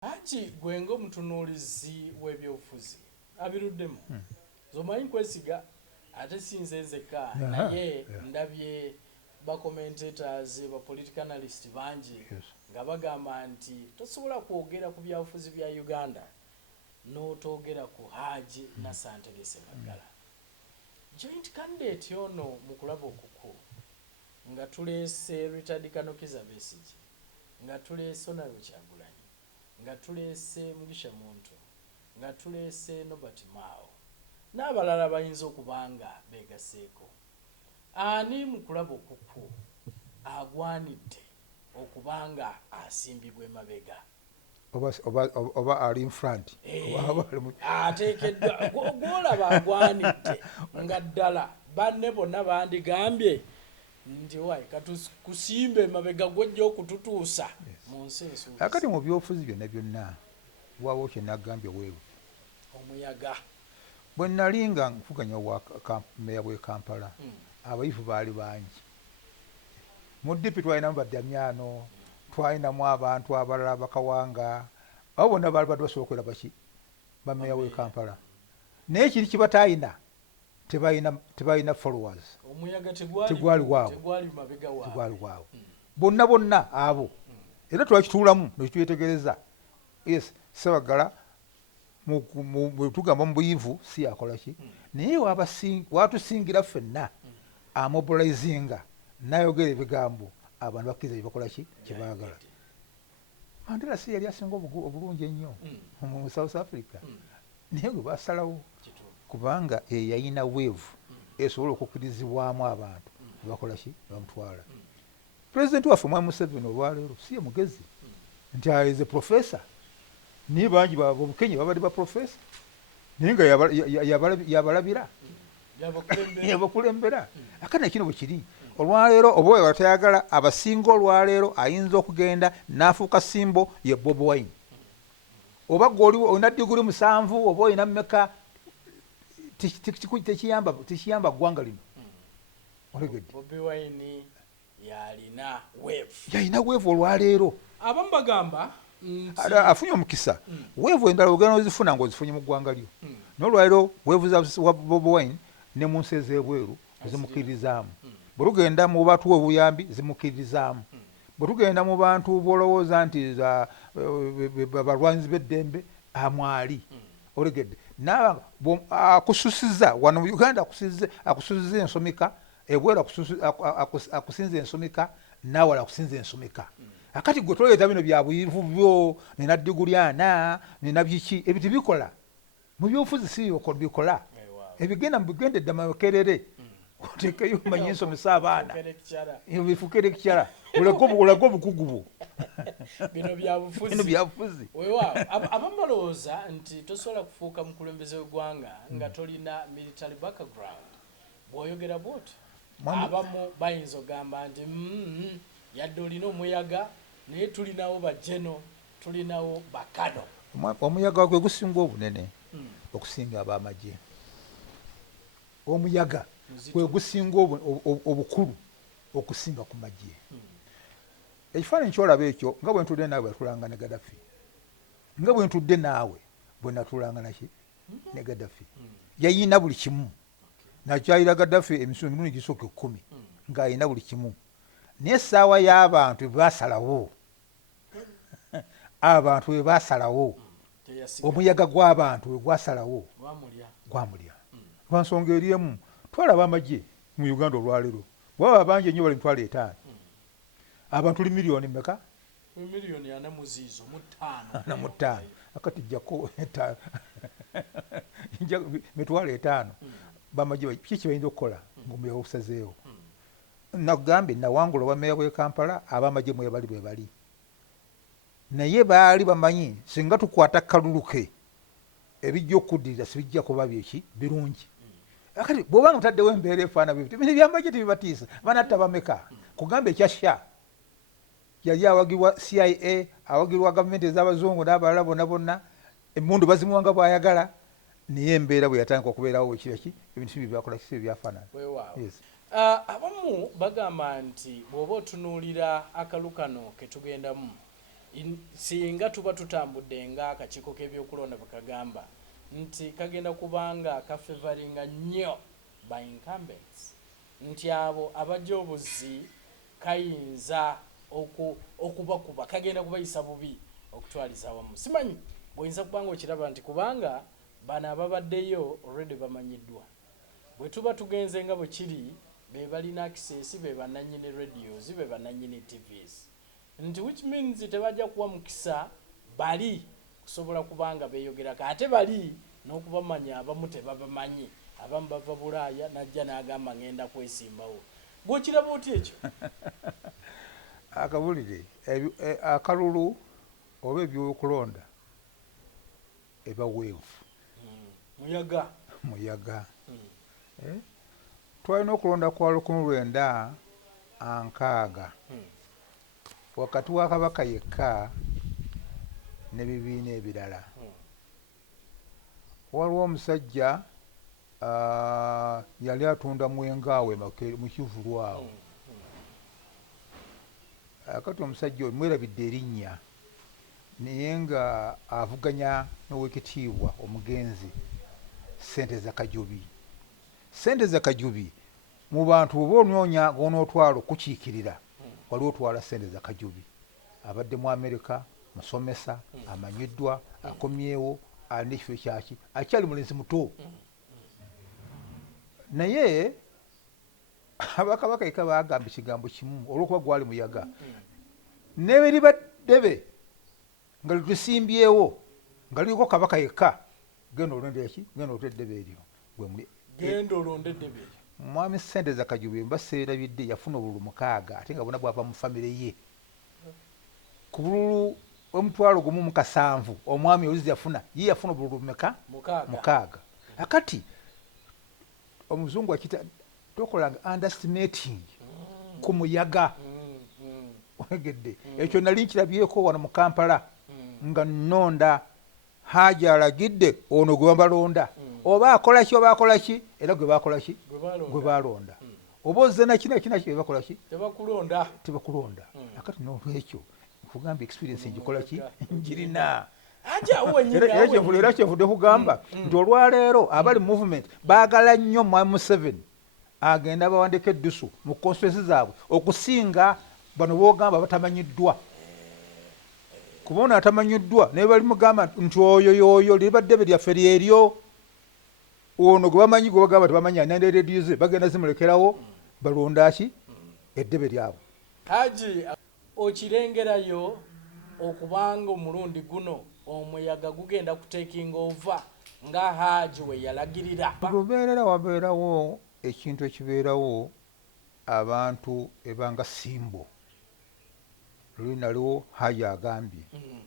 Haji gwengo mutunulizi w'ebyobufuzi abiruddemu zomanyi kwesiga ate sinzenzeka naye ndabye ba commentators ba political analyst banji nga bagamba nti tosobola kwogera ku byabufuzi bya Uganda n'otogera ku Haji Nasser Ntege Ssebaggala joint candidate ono mu kulaba okuku nga tuleese Richard Kanokiza Besigye nga tuleese Onayo Kyagulanyi nga tuleese Mugisha Muntu nga tuleese Nobert Mao n'abalala bayinza okubanga begaseeko ani mu kulaba okuku agwanidde okubanga asimbibwa emabega oba ali in front ateekeddwa gwolaba agwanidde nga ddala banne bonna bandigambye nti wayi katukusimbe emabega gwojja okututuusa mu nsi ensuubuzi. Akati mu byobufuzi byonna waawo kye nagambye weewe omuyaga bwe nali nga nvuganya meya w'e Kampala abayivu baali bangi mu DP twalinamu baddamyano twalinamu abantu abalala bakawanga abo bonna baali basookera baki bameya w'e Kampala naye kiri kibatayina tebalina followers omuyaga tegwali waawo bonna abo era twakituulamu nekitwetegereza yes Ssebaggala bwe tugamba mu buyivu si yakola ki naye watusingira ffenna amobilizinga nayogera ebigambo abantu bakkiriza byebakola ki kyebaagala. Mandela si yali asinga obulungi ennyo mu South Africa naye gwe basalawo kubanga yayina weevu esobola okukkirizibwamu abantu bakola ki bamutwala. Pulezidenti waffe Mwami Museveni olwaleero si ye mugezi nti aize professor niye bangi Bukenya babadde ba professor naye nga yabalabira yabakulembera akana kino bwe kiri olwaleero oba we batayagala abasinga olwaleero ayinza okugenda n'afuuka simbo ye Bobi Wine oba gweoliwo olina diguli 7 oba olina mmeka tekiyamba ggwanga lino olegedde. Bobi Wine yalina weevu olwaleero abamu bagamba afunye omukisa weevu endala ogenda ozifuna ng'ozifunye mu ggwanga lyo n'olwaleero weevu za Bobi Wine ne mu nsi ez'ebweru zimukkiririzaamu bwe tugenda mu bantu obuyambi zimukkiririzaamu bwe tugenda mu bantu bw'olowooza nti balwanyizi b'eddembe amwali olegedde naaba akususiza wano mu Uganda akususiza ensomika ebweru akusinza ensomika naawala akusinza ensomika akati gwe toleeta bino bya buyivu byo nina diguli 4 nina biki ebyo tebikola mu byobufuzi si bikola ebigenda mu bigendedde amakerere otekeyo manyi nsomesa abaana bifuke lekicala olaga obukugu bwo bino byabufuzi abamu balowooza nti tosobola kufuuka mukulembeze w'eggwanga nga tolina military background bw'oyogera bwoti abamu bayinza ogamba nti yadde olina omuyaga naye tulinawo bajeno tulinawo bakano. Omuyaga gwe gusinga obunene okusinga ab'amagye omuyaga gwe gusinga obukulu okusinga ku magye. Ekifaananyi kyolaba ekyo nga bwe ntudde naawe bwetulanga ne Gaddafi nga bwe ntudde naawe bwe natulanga naki ne Gaddafi yayina buli kimu nakyayira Gaddafi emirundi gisooka 10 ng'ayina buli kimu naye essaawa y'abantu basalawo abantu we basalawo omuyaga gw'abantu we gwasalawo gwamulya lwa nsonga eri emu twalaba amagye mu Uganda olwaleero bwaba bangi ennyo bali 5,000 abantu tuli miliyoni mmeka? Miliyoni 45 akati jjako 5,000 bamagye kiki bayinza okukola ng'omuyaga ogusazeewo. Nagambye nawangula obameya w'e Kampala abamagye mwe bali bwe bali naye baali bamanyi singa tukwata kaluluke ebijja okuddirira sibijja kuba byeki birungi. Akati bw'obanga mutaddewo embeera efaana bwe bino byamagye tebibatiisa banatta bameka kugamba ekyasha yali awagirwa CIA awagirwa gavumenti ez'abazungu n'abalala bonna emmundu bazimuwanga bw'ayagala naye embeera bwe yatandika okubeerawo wekiraki ebintu si byakola kisi byafaanana. Abamu bagamba nti bw'oba otunuulira akalu kano ke tugendamu singa tuba tutambudde nga akakiiko k'ebyokulonda bakagamba nti kagenda kubanga kafevaringa nnyo by incumbents nti abo abajja obuzi kayinza okubakuba kagenda kubayisa bubi okutwaliza awamu. Simanyi bw'oyinza kubanga okiraba nti kubanga bano ababaddeyo already bamanyiddwa. Bwe tuba tugenze nga bwe kiri be balina access be bannannyini radios be bannannyini TVs nti which means tebajja kuwa mukisa bali kusobola kubanga beeyogerako ate bali n'okubamanya abamu tebabamanyi abamu bava Bulaaya najja n'agamba ngenda kwesimbawo. Bw'okiraba otya ekyo? Akabulire akalulu oba ebyokulonda eba weevu muyaga twalina okulonda kwa 1960 wakati wa Kabaka yekka n'ebibiina ebirala. Waliwo omusajja yali atunda mwengaawe mu Kivulwawo. Akati omusajja oyo mwerabidde erinnya naye nga avuganya n'owekitiibwa omugenzi ssente za Kajubi. Ssente za Kajubi mu bantu oba onoonya g'onootwala okukiikirira wali otwala ssente za Kajubi. Abadde mu Amerika, musomesa, amanyiddwa, akomyewo, alina ekifo kyaki, akyali mulenzi muto. Naye abakabaka yekka baagamba ekigambo kimu olw'okuba gwali muyaga. N'eberi baddebe nga litusimbyewo nga liliko Kabaka yekka genda olonda eki genda olonda eddebe eryo genda olonda eddebe eryo. Mwami ssente za Kajubi mbaseerabidde yafuna obululu 6 ate nga bonna bwava mu famire ye. Ku bululu omutwalo gumu mu 7 omwami olizi yafuna ye yafuna obululu 6. Akati omuzungu akita tokolanga underestimating ku muyaga. Ogedde ekyo nali nkirabyeko wano mu Kampala nga nnonda Haji alagidde ono gwe balonda oba akola ki era gwe bakola ki gwe balonda oba ozze nakina kye bakola ki tebakulonda. Akati n'olwekyo nkugamba experience ngikola ki njirina era kyevudde kugamba nti olwaleero abali movement baagala nnyo Mwami Museveni agenda bawandika eddusu mu constituency zaabwe okusinga bano boogamba batamanyiddwa. Kubona atamanyiddwa naye bali mugamba nti oyo yoyo libaddebe lyaffe lyeryo ono gwe bamanyi gwe bagamba tebamanyi nandereddize bagenda zimulekerawo balonda ki eddebe lyabwe. Haji okirengerayo okubanga omulundi guno omuyaga gugenda kutekinga ova nga Haji we yalagirira. Lubeerera wabeerawo ekintu ekibeerawo abantu ebanga simbo. Luli naliwo Haji agambye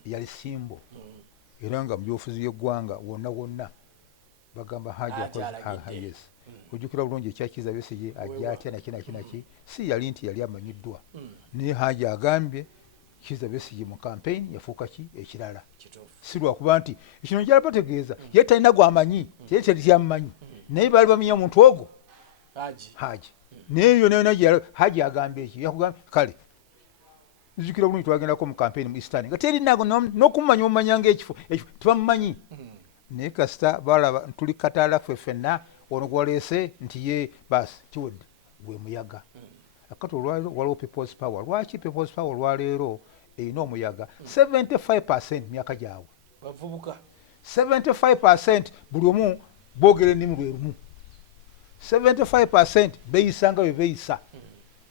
yali simbo era nga mu byobufuzi by'eggwanga wonna bagamba Haji akoze ojjukira bulungi ekyakiza Besigye ajja atya naki si yali nti yali amanyiddwa naye Haji agambye Kiza Besigye mu campaign yafuuka ki ekirala si lwakuba nti ekino kyali bategeeza ye talina gwamanyi kyammanyi naye baali bamenya omuntu ogwo Haji naye yonna Haji agambye ekyo yakugambye kale nzikira bulungi twagendako mu campaign mu Eastern nga teri nago n'okumanya omumanyanga ekifo tebamumanyi naye kasita balaba tuli kataala ffe ffenna ono gwaleese nti ye baasi kiwedde gwe muyaga. Akati olwaleero waliwo people's power. Lwaki people's power olwaleero erina omuyaga? 75% myaka gyabwe bavubuka, 75% buli omu boogera ennimi lwe lumu, 75% beeyisa nga bwe beeyisa.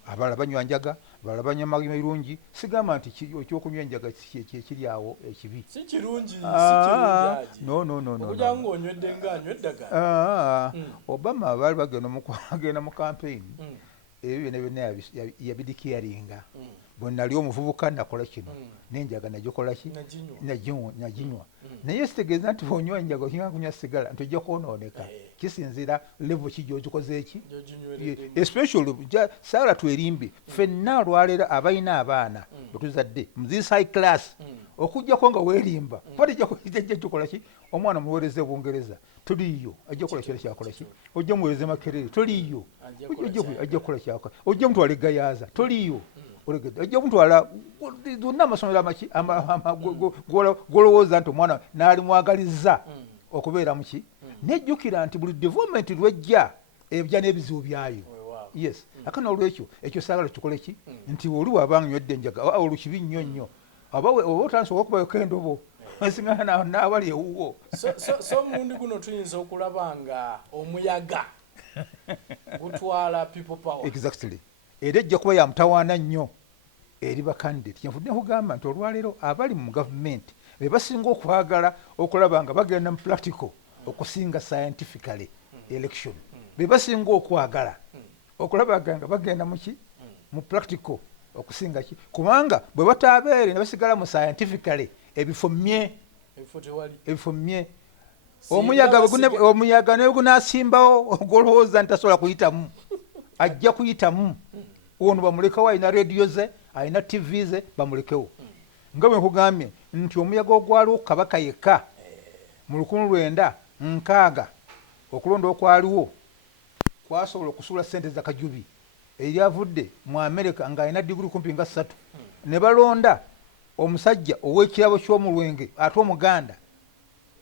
Abalala banywa njaga, abalala banywa mirungi. Sigamba nti ekyokunywa enjaga kiri awo ekibi, si kirungi. No. Okugira ngo onywedde ng'anywa eddagala. Obama baali bagenda mu campaign ebyo byonna yabidikiyaringa. Bwe nali omuvubuka nakola kino n'enjaga nagikola ki naginywa. Naye sitegeeza nti bw'onywa enjaga okinga kunywa sigala nti ojja kwonooneka. Kisinziira level ki gy'ogikoze eki, especially saala twerimbe ffenna olwaleero abalina abaana bwe tuzadde mu this high class okujjako nga weerimba kuba tejja kikola ki. Omwana muweereze Bungereza tuliyo ajja kukola kira kyakola ki, ojja muweereze Makerere tuliyo ajja kukola kyakola, ojja mutwale Gayaza tuliyo olegedde ojja kumutwala zonna amasomero amaki golowooza nti omwana n'ali mwagalizza okubeera muki nejjukira nti buli development lwejja ejja n'ebizibu byayo yes akana olwekyo ekyo saagala tukole ki nti oli wabanga nywedde enjaga olukibi nnyo nnyo oba otansobola okubayoko endobo esingana n'abali ewuwo so omulundi guno tuyinza okulaba nga omuyaga gutwala people power exactly era ejja kuba ya mutawaana nnyo eri bakandidate kyenvudde nkugamba nti olwaleero abali mu gavumenti be basinga okwagala okulaba nga bagenda mu practical okusinga scientifically election be basinga okwagala okulaba nga bagenda muki mu practical okusinga ki kubanga bwe bataabeere ne basigala mu scientifically ebifo mmye omuyaga ne gunaasimbawo ogolowooza nti tasobola kuyitamu ajja kuyitamu ono bamulekawo alina rediyo ze alina tv ze bamulekewo nga bwe nkugambye nti omuyaga ogwaliwo kabaka yekka mu 1960 okulonda okwaliwo kwasobola okusuula ssente za kajubi eryavudde mu America ng'alina diguli kumpi nga 3 ne balonda omusajja ow'ekirabo ky'omulwenge ate omuganda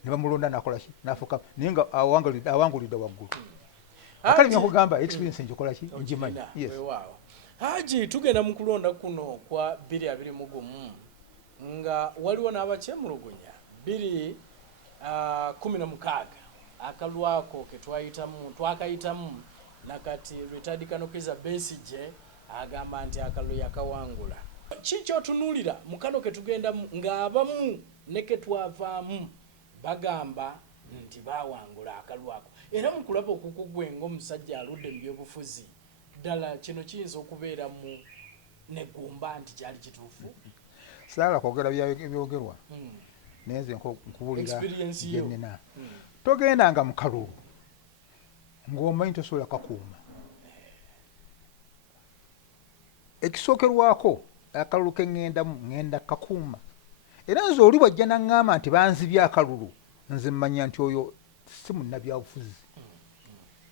ne bamulonda nakola ki nafuka naye nga awangulidde waggulu akali byakugamba experience njikola ki njimanyi yes Haji tugenda mu kulonda kuno kwa 2021 nga waliwo n'abakyemulugunya 2016 akalwako ke twakayitamu nakati retired Kanokiza BESIGYE agamba nti akalulu yakawangula kiki otunuulira mu kano ke tugenda ng'abamu ne ke twavaamu bagamba nti bawangula akalwako era mu kulaba okukugwe ng'omusajja aludde mu byobufuzi ddala kino kiyinza okubeera mu negumba nti kyali kituufu saala kwogera byogerwa naye nze nkubulira gyenina togendanga mu kalulu ng'omanyi tosobola kakuuma ekisookerwako akalulu ke ŋŋenda kakuuma era nze oli bwajja naŋŋamba nti banzibye akalulu nze mmanya nti oyo si munnabyabufuzi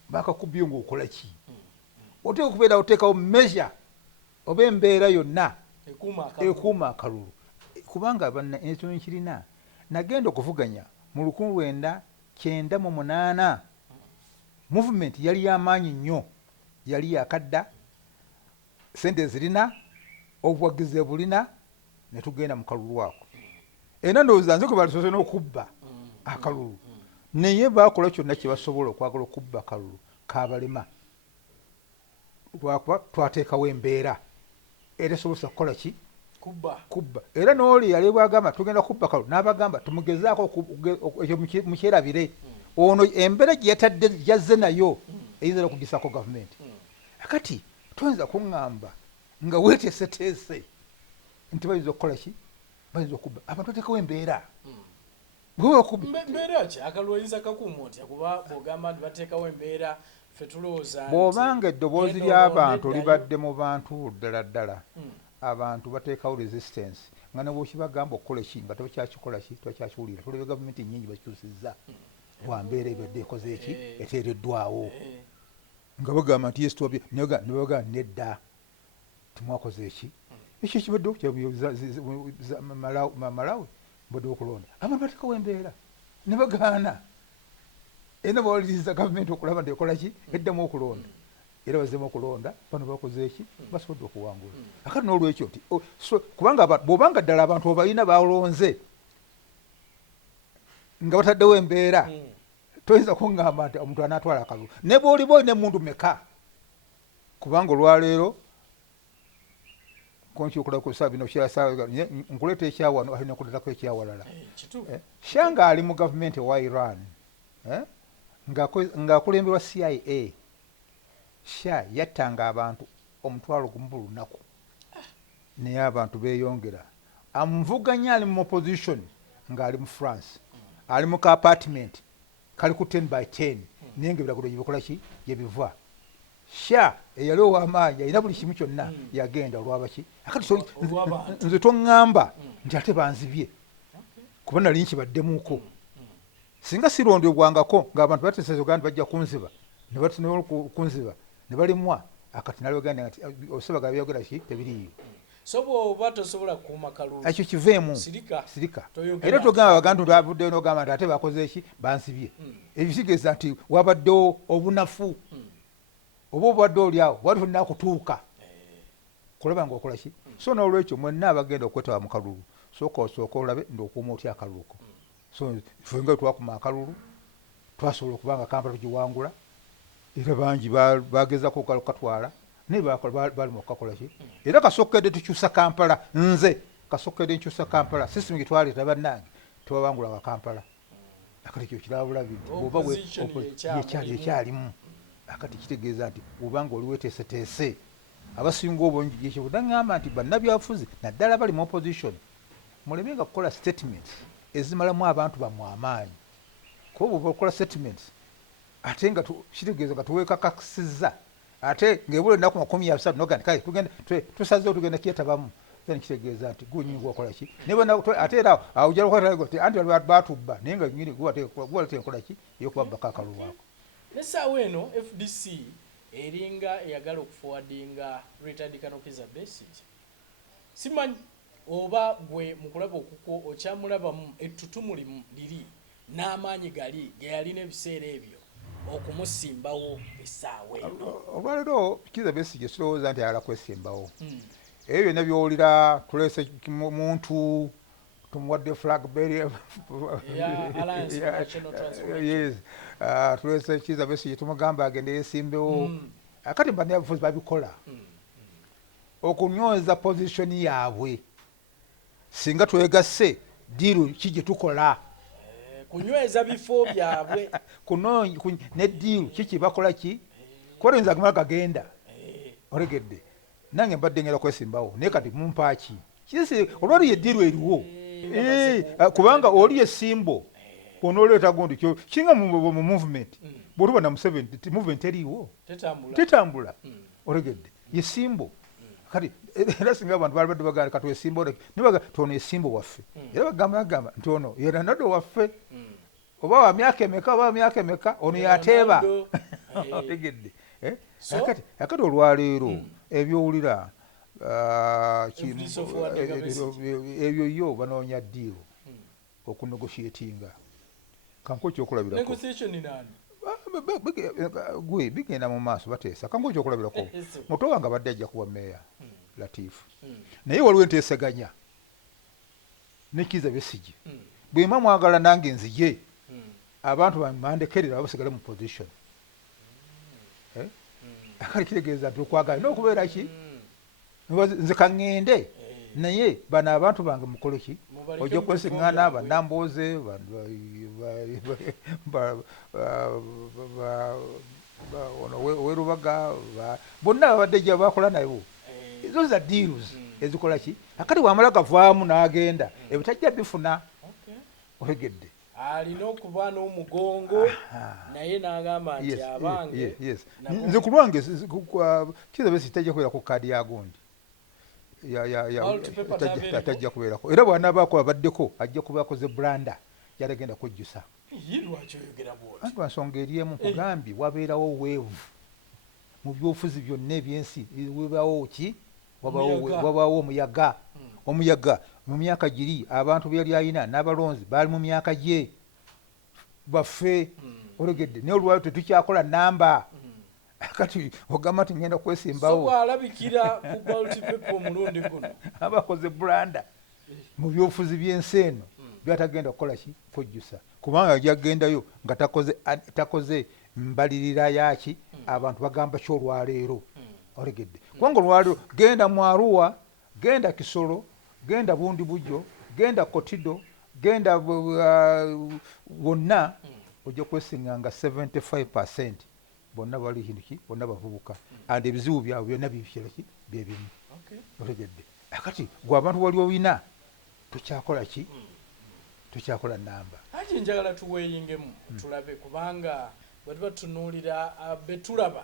bakakubye ng'okola ki oteeka okubeera oteekawo measure oba embeera yonna ekuuma akalulu kubanga ekyo nkirina nagenda okuvuganya mu 1998 movement yali y'amaanyi nnyo yali yakadda sente zirina obuwagizi bulina ne tugenda mu kalulu ako era ndowooza nze kwe balisoose n'okubba akalulu naye baakola kyonna kye basobola okwagala okubba akalulu kabalema lwakuba twateekawo embeera era esobosa kukola ki kubba era n'oli yali bwagamba tugenda kubba akalulu n'abagamba tumugezaako ekyo mukyerabire ono embeera gye yatadde yazze nayo eyinza okugisako gavumenti akati toyinza kuŋŋamba nga weeteeseteese nti bayinza okukola ki bayinza okubba abantu bateekawo embeera mbeera ki akalulu oyinza kakuuma otya kuba bw'ogamba nti bateekawo embeera ffe tulowooza nti bw'obanga eddoboozi ly'abantu libadde mu bantu ddala ddala abantu bateekawo resistance nga ne bw'okibagamba okukola ki nga tobakyakikola ki tobakyakiwulira tolebe gavumenti nnyingi bakikyusizza lwa mbeera ebadde ekoze eki eteereddwawo nga bagamba nti yesitobye ne bagamba nedda timwakoze eki ekyo kibadde malawi mbadde okulonda abantu bateekawo embeera ne bagaana era bawaliriza gavumenti okulaba nti ekola ki eddamu okulonda era bazeemu okulonda bano bakoze eki basobodde okuwangula akati n'olwekyo nti kubanga bw'obanga ddala abantu obalina balonze nga bataddewo embeera toyinza kuŋŋamba nti omuntu anaatwala akalulu ne bw'oliba olina emundu meka kubanga olwaleero konkyokulakusa bino nkuleeta ekyawano alina kuleetako ekyawalala shanga ali mu gavumenti ewa Iran ng'akulemberwa CIA sha yattanga abantu 1,000 buli lunaku naye abantu beeyongera amuvuganya ali mu opposition ng'ali mu France ali mu ka apartment kali ku 10x10 naye nga ebiragiro gyebikola ki gyebiva sha eyali ow'amaanyi alina buli kimu kyonna yagenda olwabaki akati nze toŋŋamba nti ate banzibye kuba nali nkibaddemuuko singa sirondebwangako ng'abantu bateeseza ogamba bajja kunziba ne batunula kunziba ne balimwa akati nalibaganda nti Ssebaggala byogera ki tebiriiyo so bw'oba tosobola kukuuma kalulu ekyo kiveemu sirika era togamba baganda tubavuddeyo n'ogamba nti ate bakoze eki bansibye ebyo kitegeeza nti wabaddewo obunafu oba obadde oli awo wali tulina kutuuka kulaba ng'okola ki so n'olwekyo mwenna abagenda okwetaba mu kalulu sooka olabe nd'okuuma otya akalulu ko so ffe nga twakuma akalulu twasobola okuba nga Kampala tugiwangula era bangi bagezako katwala naye bali mu kukakola ki era kasookedde tukyusa Kampala nze kasookedde nkyusa Kampala sisitemu gye twaleeta bannange tebabangula wa Kampala akati ekyo kiraba bulabi nti oba ekyalimu akati kitegeeza nti obanga oli weteeseteese abasinga obungi ekyo budaŋŋamba nti bannabyabufuzi naddala bali mu opposition mulemenga kukola statements ezimalamu abantu bammwe amaanyi kuba bw'oba okukola statements ate nga kitegeeza nga tuweekakasizza ate ng'ebula ennaku 30 nogandi kale tugenda tusazeewo tugenda kyetabamu then kitegeeza nti gunyinga okola ki ate era awo ojja kukola anti batubba naye nga nyini guwalete enkola ki ey'okubabako akalulu ako n'essaawa eno FDC eringa eyagala okufuwadinga retired Colonel Kizza Besigye simanyi oba gwe mu kulaba okuko okyamulabamu ettutumu liri n'amaanyi gali ge yalina ebiseera ebyo okumusimbawo essaawa eno olwaleero Kizza Besigye kirowooza nti ayagala kwesimbawo ebyo byonna byowulira tuleese muntu tumuwadde flag bearer tuleese Kizza Besigye tumugamba agende yeesimbewo akati bannabyabufuzi babikola okunyweza pozishoni yaabwe singa twegasse diiru ki gye tukola kunyweza bifo byabwe ne diiru kiki bakola ki kolinza agumala gagenda olegedde nange mbadde ngenda kwesimbawo naye kati mumpaaki kisi olwali ye diiru eriwo kubanga oli esimbo onooleeta gundi kyo kinga mu movement bw'otuba na Museveni movement eriiwo tetambula olegedde yesimbo kati era singa abantu bali badde bagamba kati wesimbo nibaga tono esimbo waffe era bagamba nti ono yera nado waffe oba wa myaka emeka ono yateeba otegedde akati olwaleero ebyowulira ebyo yo banoonya ddiiro okunegotiatinga kanko kyokulabirako gwe bigenda mu maaso bateesa kanko kyokulabirako muto wange badde ajja kuwa meeya Latifu naye waliwo enteesaganya ne Kizza Besigye bwema mwagala nange nzije abantu bamandekerera basigale mu position akali kitegeeza nti okwagala n'okubeera ki nze kaŋŋende naye bano abantu bange mukole ki ojja kwesiŋŋaana bannambooze werubaga bonna babadde gye bakola nayo ezo za deals ezikola ki akati wamala gavaamu n'agenda ebitajja bifuna olegedde alina okuba n'omugongo naye n'agamba nti abange nze ku lwange Kizza Besigye tajja kubeera ku kaadi ya gundi tajja kubeerako era bw'anaabaako abaddeko ajja kuba akoze blanda yalagenda kujjusa anti nsonga eri emu nkugambye wabeerawo weevu mu byobufuzi byonna ebyensi webaawo ki wabaawo omuyaga mu myaka giri abantu byali alina n'abalonzi baali mu myaka gye baffe olegedde naye olwaliro tetukyakola namba kati ogamba nti ngenda kwesimbawo alabikira ku ballot paper omulundi guno abakoze blanda mu byobufuzi by'ensi eno byatagenda kukola ki kujjusa kubanga jagendayo nga takoze mbalirira yaki abantu bagamba kyolwaleero olegedde kubanga olwaleero genda mu Arua genda Kisoro genda Bundi Bujjo genda Kotido genda bonna ojja kwesiŋŋanga 75% bonna bali hinduki bonna bavubuka and ebizibu byabwe byonna bibikiraki byebimu olegedde akati gwe abantu wali olina tukyakola ki tukyakola namba ati njagala tuweeyingemu tulabe kubanga bwe tuba tunuulira betulaba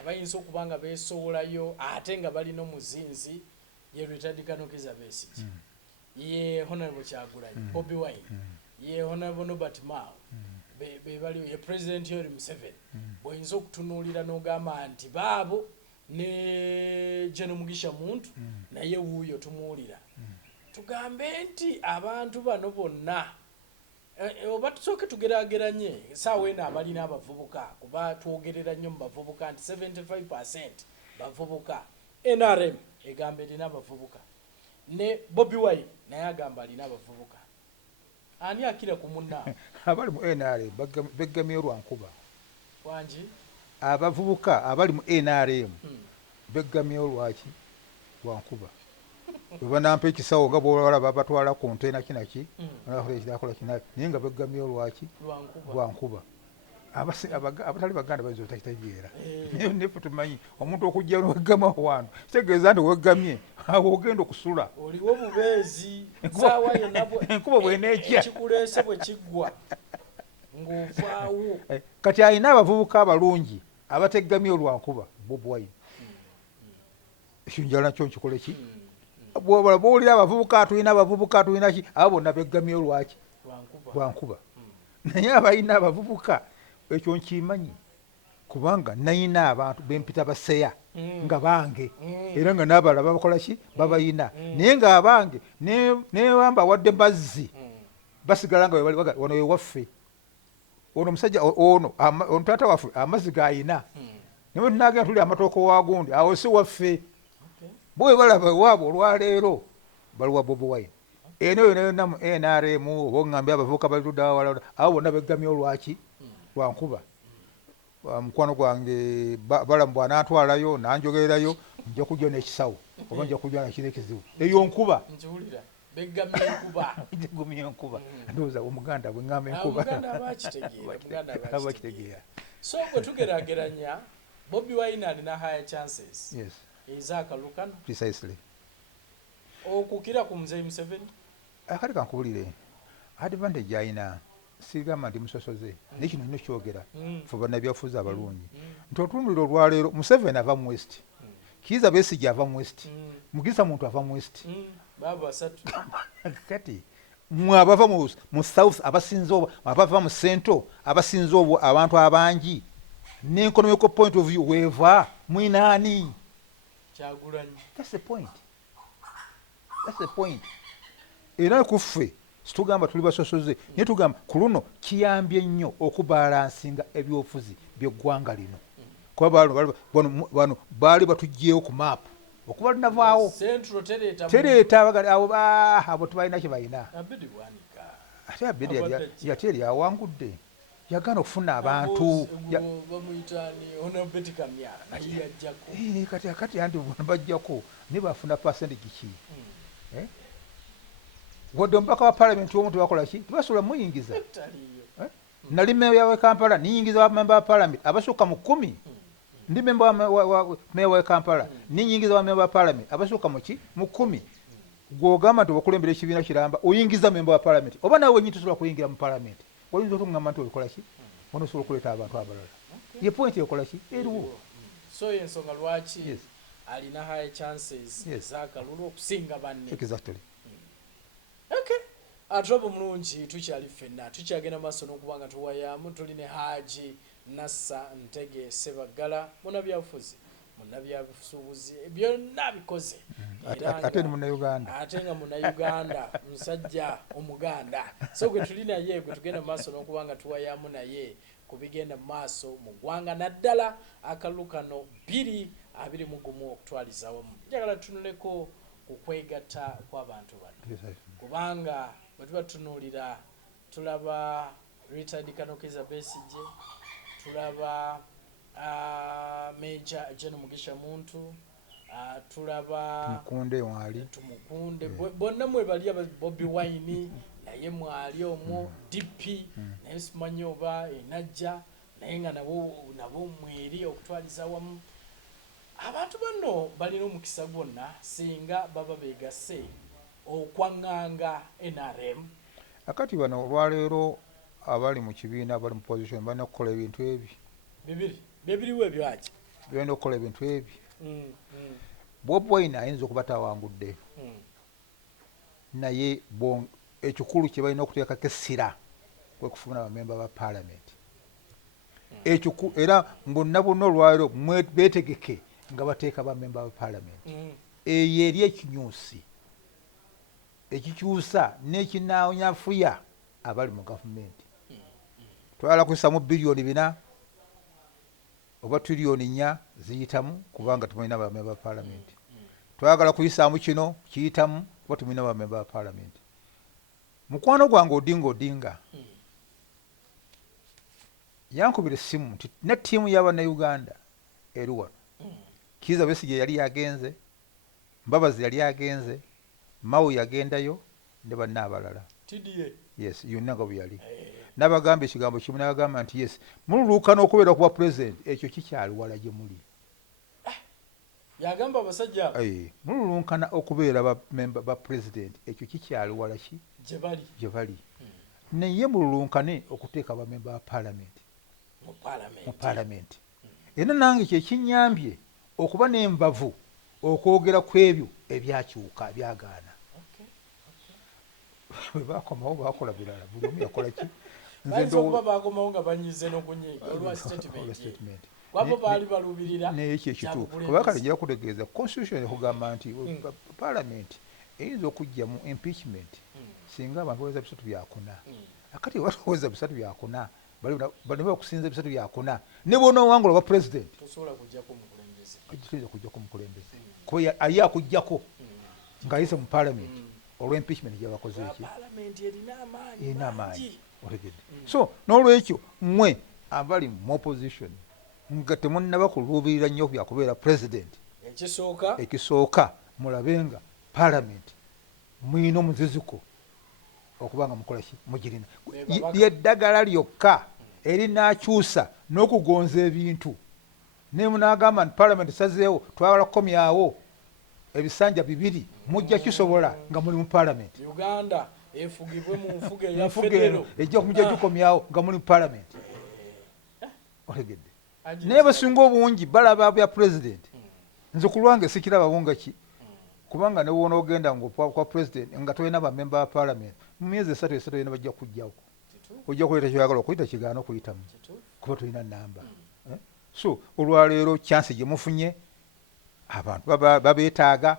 abayinza okuba nga beesowolayo ate nga balina omuzinzi ye retired Colonel Kizza Besigye ye Honorable Kyagulanyi Bobi Wine ye Honorable Norbert Mao be baliyo ye President Yoweri Museveni bw'oyinza okutunuulira n'ogamba nti baabo ne Gen Mugisha Muntu naye wuuyo tumuwulira tugambe nti abantu bano bonna oba tusooke tugeraageranye saawa eno abalina abavubuka kuba twogerera nnyo mu bavubuka nti 75% bavubuka. NRM egamba erina abavubuka ne Bobi Wine naye agamba alina abavubuka. Ani akira ku munna abali mu NRM beggamye Lwankuba wangi abavubuka abali mu NRM beggamye Lwaki Lwankuba banampa ekisawo nga bwolaba batwala ku ntena kinaki ekirakola kina naye nga beggamye Lwaki Lwankuba abatali baganda bayizo takitegeera nefe tumanyi omuntu okujja weggama wano kitegeeza nti weggamye awo ogenda okusula oliwo bubeezi saawa yonna enkuba bwenejja ekikuleese bwe kiggwa ng'ovaawo kati alina abavubuka abalungi abateggamye Lwankuba Bobi Wine ekyo njala nakyo nkikole ki bw'owulira abavubuka tulina ki abo bonna beggamye Lwaki Lwankuba naye abalina abavubuka ekyo nkimanyi kubanga nayina abantu bempita baseya nga bange era nga n'abalala babakola ki babayina naye nga abange newamba wadde mazzi basigala nga wano ewaffe ono omusajja ono taata waffe amazzi gayina naye tunagenda tuli amatooka wagundi awo si waffe bwe balaba waabo olwaleero baliwa Bobi Wine eno yona mu NRM oba ngambye abavubuka baluddawa abo bonna beggamye Lwaki Lwankuba. Mukwano gwange balamu bw'anaatwalayo nanjogererayo nja kujja n'ekisawo oba nja kujja nakino ekizibu eyo nkuba nkiwulira beggamye enkuba beggamye enkuba ndowooza omuganda bwe ngamba enkuba abakitegeera. So bwe tugeraageranya Bobi Wine alina higher chances ez'akalulu kano precisely okukira ku Muzeeyi Museveni. Akati kankubulire advantage alina sigamba nti musosoze naye kino nnyo kyogera fe bannabyabufuzi abalungi nti otunuulira olwaleero Museveni ava mu West Kizza Besigye ava mu West Mugisha Muntu ava mu West kati mwe abava mu South abasinze abava mu Central abasinze abantu abangi n'economic point of view weeva mwinaani Kyagulanyi. That's the point. Era kuffe situgamba tuli basosoze naye tugamba ku luno kiyambye nnyo okubalansinga ebyobufuzi by'eggwanga lino kuba bano baali batugyewo ku maapu okuba linavaawo tereeta abo tebalina kye balina ate Abedi yate yali awangudde yagana okufuna abantu kati anti bajjako ne bafuna percentage ki wadde omubaka wa palamenti omuntu bakola ki tebasobola muyingiza nali meeya wa Kampala niyingiza bamemba wa palamenti abasukka mu 10 ndi memba meeya wa Kampala niyingiza bamemba wa palamenti abasukka mu 10 gw'ogamba nti obakulembera ekibiina kiramba oyingiza memba wa palamenti oba nawe wenyini tosobola kuyingira mu palamenti oyinza okungamba nti olikola ki ono osobola okuleeta abantu abalala ye point ekola ki eriwo so yensonga lwaki alina high chances ez'akalulu okusinga banne. Exactly. Okay. Atobo mulungi tukyali ffenna tukyagenda maaso n'okubanga tuwayamu tuli ne Haji Nasser Ntege Ssebaggala munnabyabufuzi munnabyabusuubuzi byonna bikoze ate Munnayuganda ate nga Munnayuganda musajja omuganda so gwe tuli naye gwe tugenda maaso n'okubanga tuwayamu naye ku bigenda maaso mu ggwanga naddala akalulu kano 2021 okutwaliza wamu njagala tunuleko okwegatta kw'abantu bano kubanga bwe tuba tunuulira tulaba retired Kano Kizza Besigye tulaba Major Gen Mugisha Muntu tulaba tumukunde bonna mwe bali Bobi Wine naye mwali omwo DP naye simanyi oba enajja naye nga nabo mweri okutwaliza wamu abantu bano balina omukisa gwonna singa baba beegasse okwaŋŋanga NRM. Akati bano olwaleero abali mu kibiina abali mu position balina okukola ebintu ebi bibiriwo ebyo aki balina okukola ebintu ebi Bobi Wine ayinza okuba tawangudde naye ekikulu kye balina okuteekako essira kwe kufuna bamemba ba palamenti era bonna olwaleero beetegeke nga bateeka ba member of parliament eyo eri ekinyusi ekikyusa n'ekinaaonyafuya abali mu gavumenti. Twala kuyisamu biliyoni 4 oba tiriyoni 4 ziyitamu kubanga tumulina ba member of parliament. Twagala kuyisamu kino kiyitamu kuba tumulina ba member of parliament. Mukwano gwange Odinga yankubira essimu nti ne ttiimu y'Abannayuganda eri wano. Kizza Besigye yali yagenze, Mbabazi yali yagenze, Mawu yagendayo ne banna abalala. Yes, yonna nga bwe yali. N'abagamba ekigambo kimu n'abagamba nti yes, mululuukana okubeera kuba president, ekyo kikyali wala gye muli. Yagamba abasajja mululunkana okubeera ba president, ekyo kikyali wala ki gye bali. Naye mululunkane okuteeka ba member ba parliament mu parliament. Era nange kye kinnyambye okuba n'envavu okwogera ku ebyo ebyakyuka byagaana. Bwe baakomawo baakola birala, buli omu yakola ki? Bakomawo nga banyize n'okunyiga olwa statement. Wabo baali balubirira naye ekyo ekituufu. Kuba kale njira kutegeeza constitution ekugamba nti parliament eyinza okujjamu impeachment singa abantu baweza bisatu byakuna. Akati baweza bisatu byakuna bali bakusinza bisatu byakuna ne bona owangula wa president tosobola kujjako mukulembeze. Kujja kujjako mukulembeze kuba ali akujjako ng'ayise mu parliament olw'impeachment gyabakoze eki parliament erina amaanyi. So n'olwekyo mmwe abali mu opposition nga temunnaba kuluubirira nnyo byakubeera president, ekisooka mulabe nga parliament muyina omuziziko okuba nga mukola ki mugirina. Lyeddagala lyokka erinaakyusa n'okugonza ebintu ne munaagamba nti parliament esazeewo twagala kukomyawo ebisanja 2 mujja kisobola nga muli mu parliament. Uganda efugibwe mu nfuga eya federo ejja kumujja gikommyawo nga muli mu parliament. Otegedde naye basinga obungi balaba bya president. Nze ku lwange sikiraba bunga ki kubanga ne wona ogenda kwa president nga tolina ba member ba parliament mu myezi 3 yena bajja kujjawo ojja kuleeta kyoyagala okuyita kigaana okuyitamu kuba tolina namba. So olwaleero chance gye mufunye abantu babeetaaga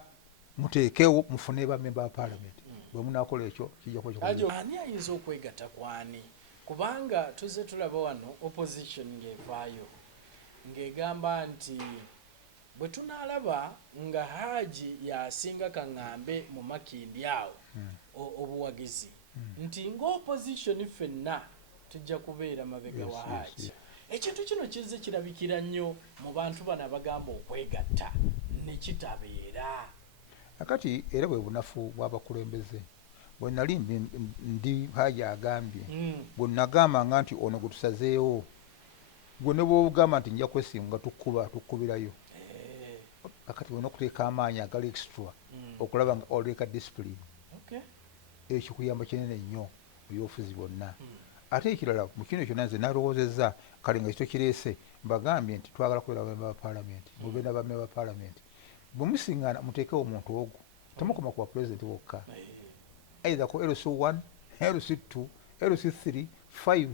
muteekewo mufune ba member ba parliament. Bwe munaakola ekyo kijja kuba ani ayinza okwegatta kwani kubanga tuze tulaba wano opposition ng'evaayo ng'egamba nti bwe tunaalaba nga Haji yasinga kaŋŋambe mu Makindi awo obuwagizi nti ng'opposition ffenna tujja kubeera mabega wa Haji. Ekintu kino kizze kirabikira nnyo mu bantu bano abagamba okwegatta ne kitabeera. Akati era bwe bunafu bw'abakulembeze. Bwe nali ndi Haji agambye bwe nagambanga nti ono gwe tusazeewo gwe ne bw'ogamba nti nja kwesimba tukubirayo. Akati wena okuteeka amaanyi agali extra okulaba nga oleka discipline. Ekyo kuyamba kinene nnyo ebyobufuzi bwonna. Ate ekirala mu kino kyonna nze nalowoozezza kale nga kito kireese mbagambye nti twagala kubeera bamemba ba parliament mubeera bamemba ba parliament bwe musiŋŋaana muteekewo omuntu ogwo temukoma ku president wokka either ku LC1 LC2 LC3 5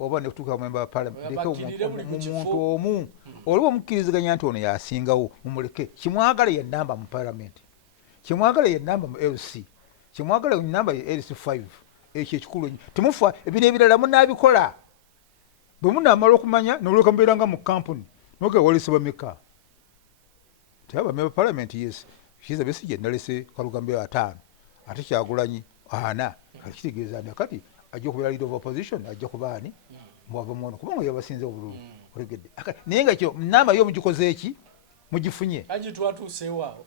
oba ne kutuuka bamemba ba parliament teekewo omuntu omu oliwo omukkiriziganya nti ono yasingawo mumuleke kimwagala ye namba mu parliament kimwagala ye namba mu LC kimwagala ye namba ye LC5 ekyo ekikulu nnyo temufa ebino ebirala munaabikola bwe munaamala okumanya nolweka mubeeranga mu kampuni noge walese bameka teyaba member parliament yes Kizza Besigye nalese Kalugambe 5 ate Kyagulanyi 4 kitegeeza ani akati ajja kubeera leader of opposition ajja kuba ani mwava mwono kubanga yabasinze obululu olegedde naye nga kyo namba yo mugikoze eki mugifunye Haji twatuuseewo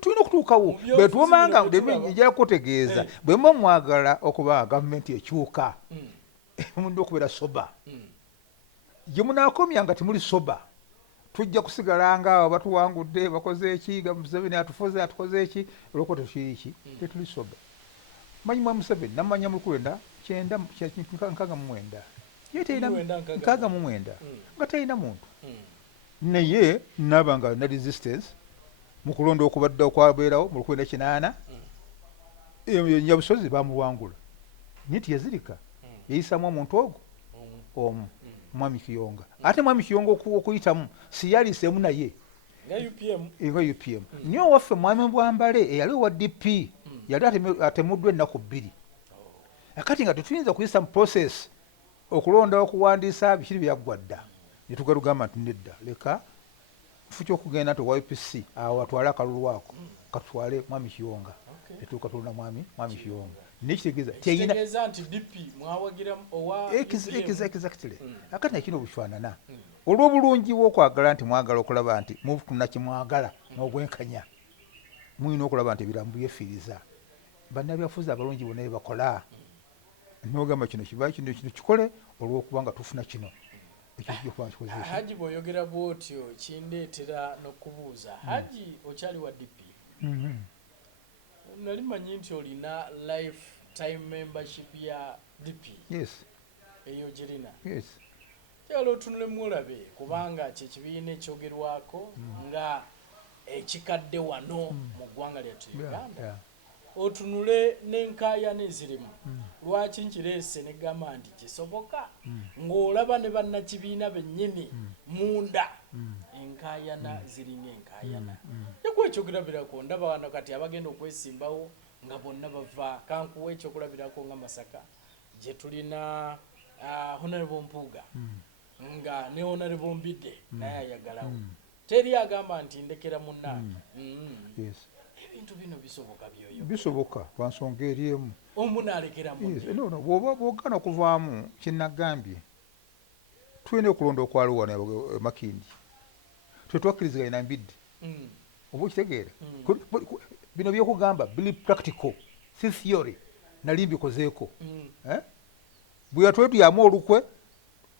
tulina okutuukawo bwe tuwomanga njala kutegeeza bwe mba mwagala okuba gavumenti ekyuka mulina okubeera soba gye munaakomya nga temuli soba tujja kusigalanga awo batuwangudde bakoze eki Museveni atufuze atukoze eki olwoko tekiri ki tetuli soba. Manyi mwa Museveni namanya mu 1999 nga talina muntu naye naba nga na resistance mu kulonda okubadde okwabeerawo mu 1998 Nyabusozi bamuwangula niti yazirika yayisamu omuntu ogwo omu Mwami Kiyonga ate Mwami Kiyonga okuyitamu si yaliseemu naye nga UPM niyo waffe mwami Bwambale eyali wa DP yali atemuddwa ennaku 2 akati nga tetuyinza kuyisa mu process okulonda okuwandiisa bikiri byaggwadda netugamba nti nedda leka fuki okugenda nti YPC awo atwale akalulu ako katwale mwami Kiyonga netuuka tulina mwami Kiyonga nekitegeeza kitegeeza nti DP mwawagira owa exactly akati nakino bukifaanana olw'obulungi bw'okwagala nti mwagala okulaba nti mufuna kimwagala n'obwenkanya mulina okulaba nti ebiramu byefiiriza bannabyafuzi abalungi bonna bebakola nogamba kino kiba kino kikole olw'okuba nga tufuna kino Haji bw'oyogera bw'otyo kindeetera n'okubuuza Haji okyali wa DP nali manyi nti olina lifetime membership ya DP eyo girina kyalo otunulemu olabe kubanga kyekibiina ekyogerwako nga ekikadde wano mu ggwanga lyattu Uganda otunule n'enkaayana ezirimu lwaki nkireese negamba nti kisoboka ng'olaba ne bannakibiina bennyini munda enkaayana ziringa enkaayana yakuwa ekyokulabirako ndaba wano kati abagenda okwesimbawo nga bonna bava kankuwa ekyokulabirako nga Masaka gye tulina Honorable Mpuuga nga ne Honorable Mbidde naye ayagalawo teri agamba nti ndekera munnange ebintu bino bisoboka byoyo bisoboka lwa nsonga eri emu omuntu alekera munne bw'ogaana okuvaamu kinnagambye tulina okulonda okwaliwo wano Makindi tetwakkiriziganya na Mbidde oba okitegeera bino byokugamba bili practical si theory nali mbikozeeko bwe yatwetuyaamu olukwe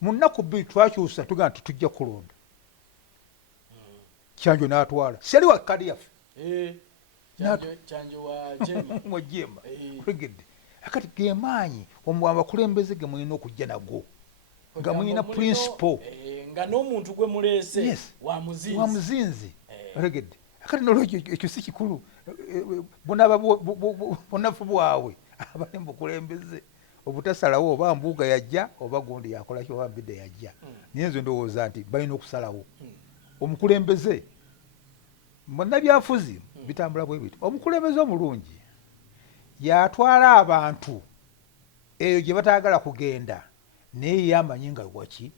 mu nnaku 2 twakyusa tugamba nti tujja kulonda Kyanjo n'atwala siyali wa kadi yaffe Kyanjo wa Jemba mwajemba kwegedde akati gemaanyi abakulembeze ge mulina okujja nago nga mulina principle nga n'omuntu gwe muleese wa muzinzi kwegedde akati n'olwekyo ekyo si kikulu bonafu bwabwe abali mu bukulembeze obutasalawo oba Mbuuga yajja oba gundi yakolaki oba Mbidde yajja naye nze ndowooza nti balina okusalawo omukulembeze munnabyafuzi bitambula bwe biti omukulembeze omulungi yatwala abantu eyo gye bataagala kugenda naye yamanyi nga waki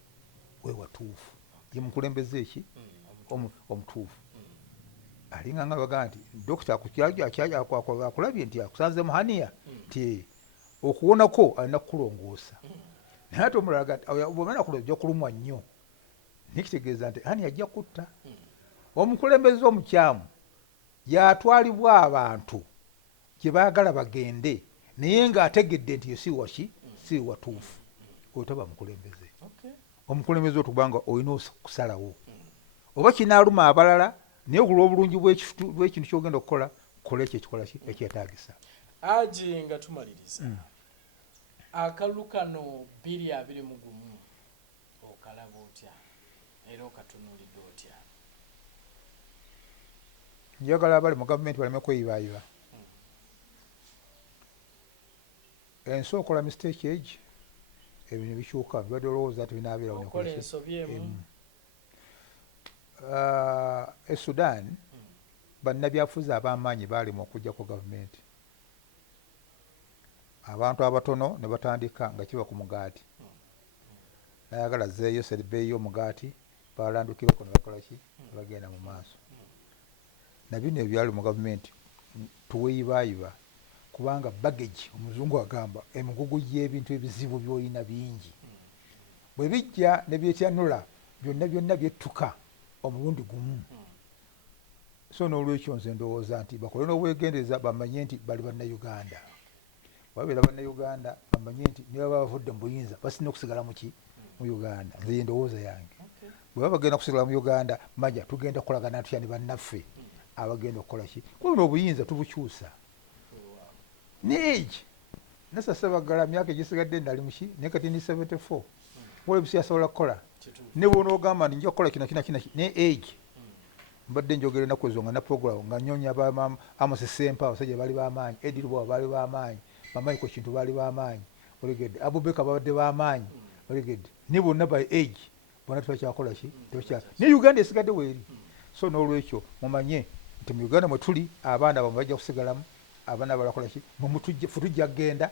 we watuufu ye mukulembeze eki omutuufu alinga nga bagamba nti dokita akulabye nti akusanze muhaniya nti okuwonako alina kukulongoosa naye ate omulala bwomena ojja kulumwa nnyo nikitegeeza nti haniya ajja kutta omukulembeze omukyamu yatwalibwa abantu gye baagala bagende naye ng'ategedde nti si waki si watuufu oyo taba mukulembeze omukulembeze otubanga olina okusalawo oba kinaaluma abalala naye olw'obulungi bw'ekintu kyogenda okukola kola ekyo ekikola ekyetaagisa Haji nga tumaliriza akalulu kano 2021 okalaba otya era okatunuulidde otya njagala abali mu gavumenti baleme kweyibaayiba ensi okola mistake egi ebintu bikyuka bibadde olowooza ti binaabeerawo Sudan bannabyafuzi ab'amaanyi baalimu okujja ku gavumenti abantu abatono ne batandika nga kiba ku mugaati nayagala zeeyo seribeeyo omugaati balandukireko ne bakola ki bagenda mu maaso nabino ebyali mu gavumenti tuweeyibaayiba kubanga baggage omuzungu agamba emigugu y'ebintu ebizibu byolina bingi bwe bijja ne byetyanula byonna byettuka omulundi gumu so n'olwekyo nze ndowooza nti bakole n'obwegendereza bamanye nti bali bannayuganda babeera bannayuganda bamanye nti niba bavudde mu buyinza basina okusigala muki mu Uganda nze yendowooza yange bwe baba bagenda kusigala mu Uganda manja tugenda kukolagana tutya ne bannaffe abagenda okukola ki kuba obuyinza tubukyusa ne age Nasser Ssebaggala myaka egisigadde nali muki ne kati ni 74 wole bisi asobola kukola ne bw'onoogamba nti nja kukola kina ne age mbadde njogera ennaku ezo nga na program nga nyonya amusesempa abasajja baali b'amaanyi ediribwa baali b'amaanyi bamaanyi ku kintu baali b'amaanyi olegedde Abubeka babadde b'amaanyi olegedde ne bonna by age bonna tebakyakola ki ne Uganda esigadde weeri so n'olwekyo mumanye nti mu Uganda mwe tuli abaana bamwe bajja kusigalamu abaana balakola ki tujja kgenda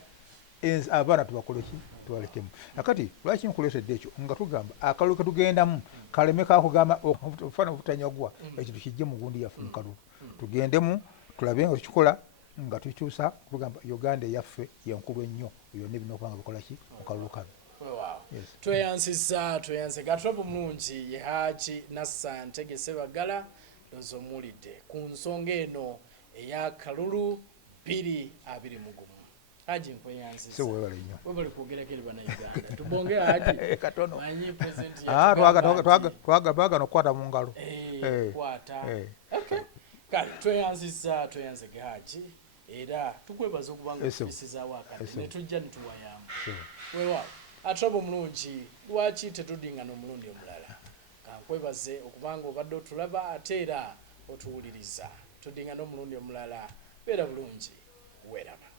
abaana tubakole ki tubalekemu akati lwaki nkuleetedde ekyo nga tugamba akalulu ke tugendamu kaleme kakugamba okufana obutanyagwa ekintu kijje mu gundi yaffe mu kalulu tugendemu tulabe nga tukikola nga tukyusa tugamba Uganda yaffe yenkulu ennyo byonna ebirina okuba nga bikola ki mu kalulu kano. tweyansiza gatrobo mulungi ye Haji Nasser Ntege Ssebaggala ndozomuwulidde ku nsonga eno ey'akalulu 2-21. Haji nkweyansiza webali kwogerakeri bannayuganda tubonge Haji katono manyi present twagano okukwata mu ngalo kwata kale tweyansiza Haji era tukwebaza okubanga ofisizaawo akadde ne tujja ne tuwayaamu weewaawo atrobo mulungi lwaki tetudingana omulundi omulala kankwebaze okubanga obadde otulaba ate era otuwuliriza tudingana omulundi omulala beera bulungi weeraba.